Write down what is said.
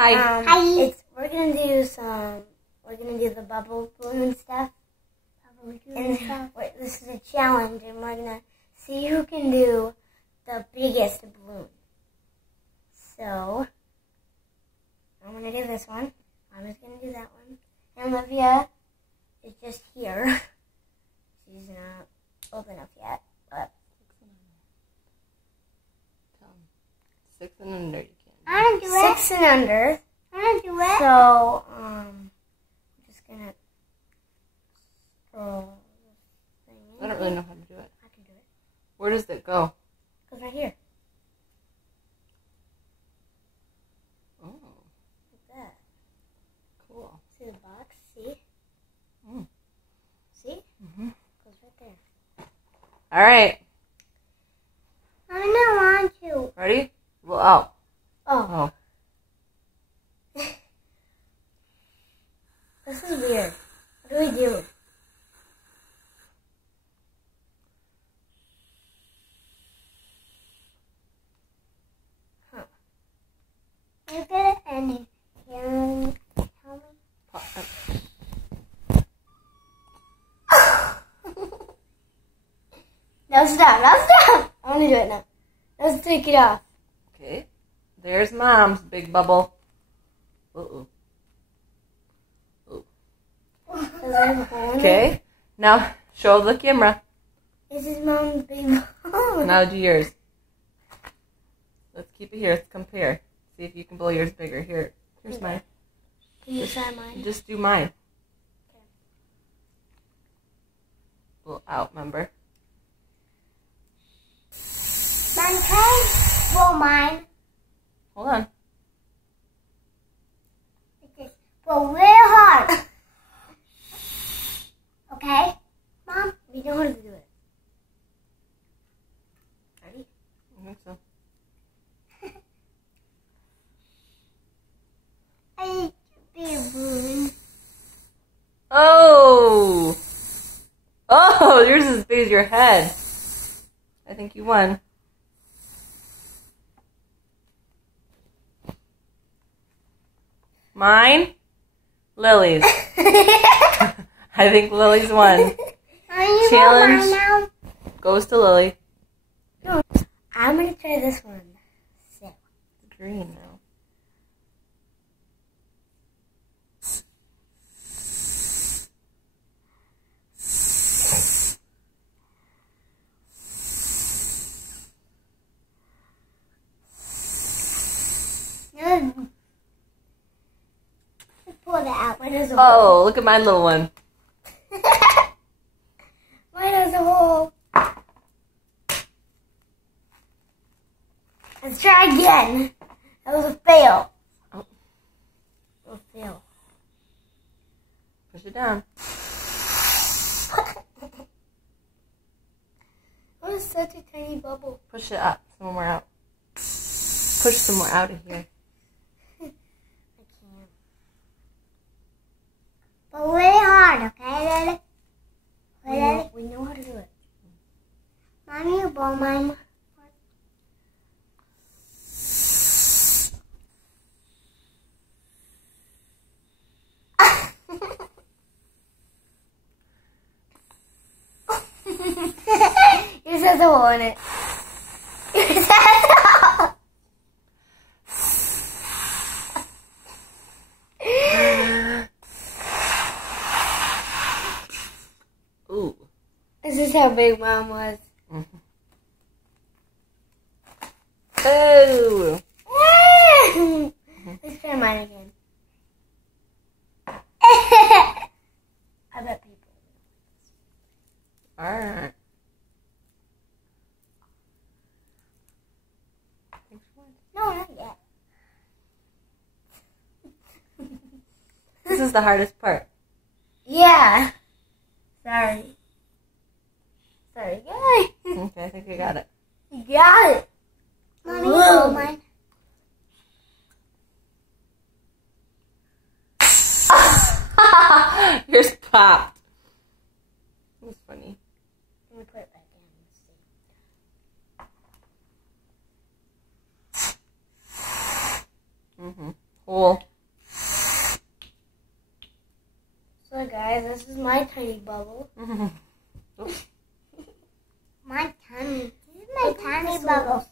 Hi. Hi. We're gonna do the bubble balloon stuff. This is a challenge, and we're gonna see who can do the biggest balloon. So I'm gonna do this one. I was gonna do that one. And Olivia is just here. She's not old enough yet, but 6 and under. You can. I want to do it. 6 and under. I want to do it. So I'm just gonna scroll this thing. I don't really know how to do it. I can do it. Where does it go? It goes right here. Oh, Like that. cool. See the box? See? Mm. See? Mm-hmm. Goes right there. All right. I don't want to. Ready? Well, out. Oh. Oh. This is weird. What do we do? Huh. You get it and you tell me? No, stop. No, stop. I want to do it now. Let's take it off. Okay. There's Mom's big bubble. Uh-oh. Okay. Now show the camera. This is Mom's big bubble. Now do yours. Let's keep it here. Let's compare. See if you can blow yours bigger. Here's Okay. mine. Can you try mine? Just do mine. Okay. Blow out, remember? Mine, can I blow mine? Hold on. Like this. Blow real hard. Okay? Mom, we know how to do it. Ready? I think so. I need to be a balloon. Oh! Oh, yours is as big as your head. I think you won. Mine? Lily's. I think Lily's won. Challenge now? goes to Lily. No. I'm going to try this one. So. Green now. Pull that out. Mine has a Oh, look at my little one. Mine has a hole. Let's try again. That was a fail. Oh. That was a fail. Push it down. That was such a tiny bubble. Push it up. Some more out. Push some more out of here. I can't. But really hard, okay, Daddy? We know how to do it. Mommy, you blow mine. Yours has a hole in it. Yours has a hole. Ooh. This is how big Mom was. Mm-hmm. Oh. Let's try mine again. I bet people. All right. No, not yet. This is the hardest part. Yeah. Sorry. Sorry, guys. Okay, I think you got it. You got it. Mommy, you blow mine. Yours popped. That was funny. Let me put it back in. Let's see. Mm-hmm. Hole. my tiny bubble. My tiny. This is my tiny bubble.